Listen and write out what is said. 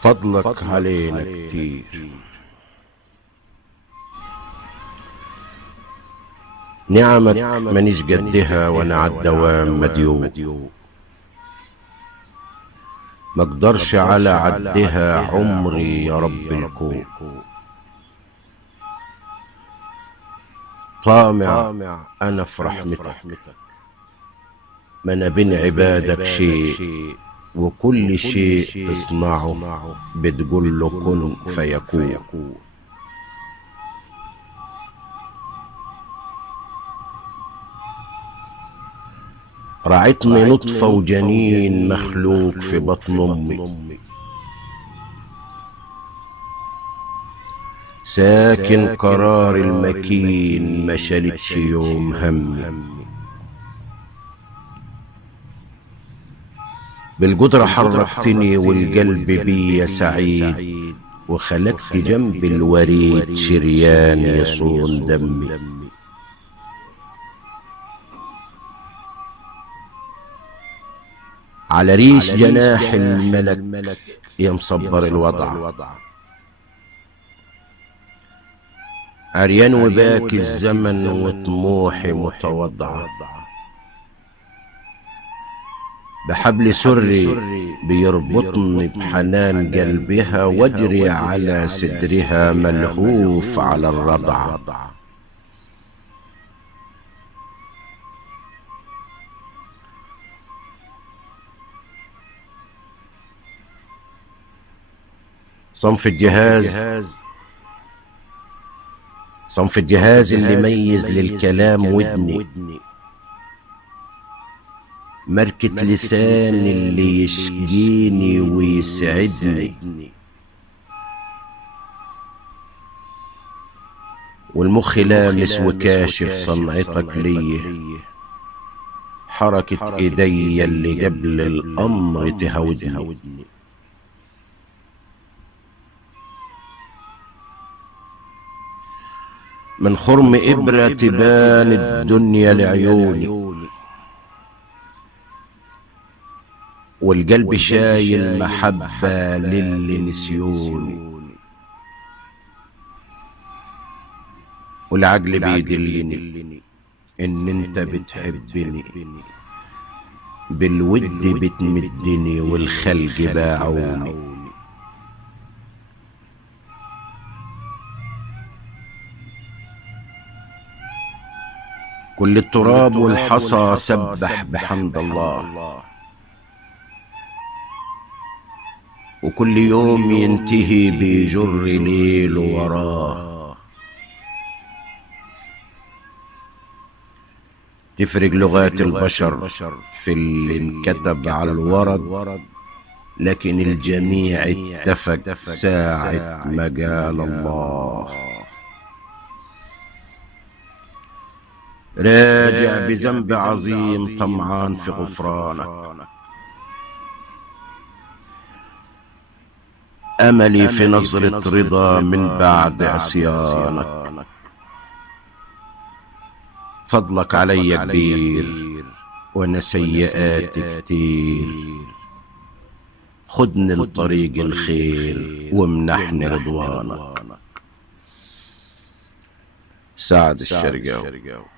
فضلك علينا كتير. نعمك مانيش قدها وانا عالدوام مديون، مقدرش على عدها عمري يا رب الكون. طامع انا في رحمتك، ما انا بين عبادك شيء، وكل شيء تصنعه بتقول له كن فيكون. رعتني نطفة وجنين مخلوق في بطن امي، ساكن قرار المكين ما شالتش يوم همي. بالقدرة حركتني والقلب بيا سعيد، وخلقت جنب الوريد شريان يصون دمي. على ريش جناح الملك يا مصبر الوضع، عريان وباكي الزمن وطموحي متوضعة. بحبل سري بيربطني بحنان قلبها، واجري على صدرها ملهوف على الرضعة. صنف الجهاز اللي ميز للكلام ودني، مركة لسان اللي يشجيني ويسعدني، والمخ لامس وكاشف صنعتك ليه، حركة ايدي اللي قبل الامر تهودني. من خرم إبرة تبان الدنيا لعيوني، والقلب شايل محبة للي نسيوني، والعقل بيدلني إن أنت بتحبني، بالود بتمدني والخلق باعوني. كل التراب والحصى سبح بحمد الله، وكل يوم ينتهي بيجر ليل وراه. تفرق لغات البشر في اللي انكتب على الورق، لكن الجميع اتفق ساعة ما قال الله. راجع بذنب عظيم طمعان في غفرانك، أملي في نظرة رضا من بعد عصيانك. فضلك علي كبير وانا سيئاتي كتير، خدني لطريق الخير وامنحني رضوانك. سعد الشرقاوي.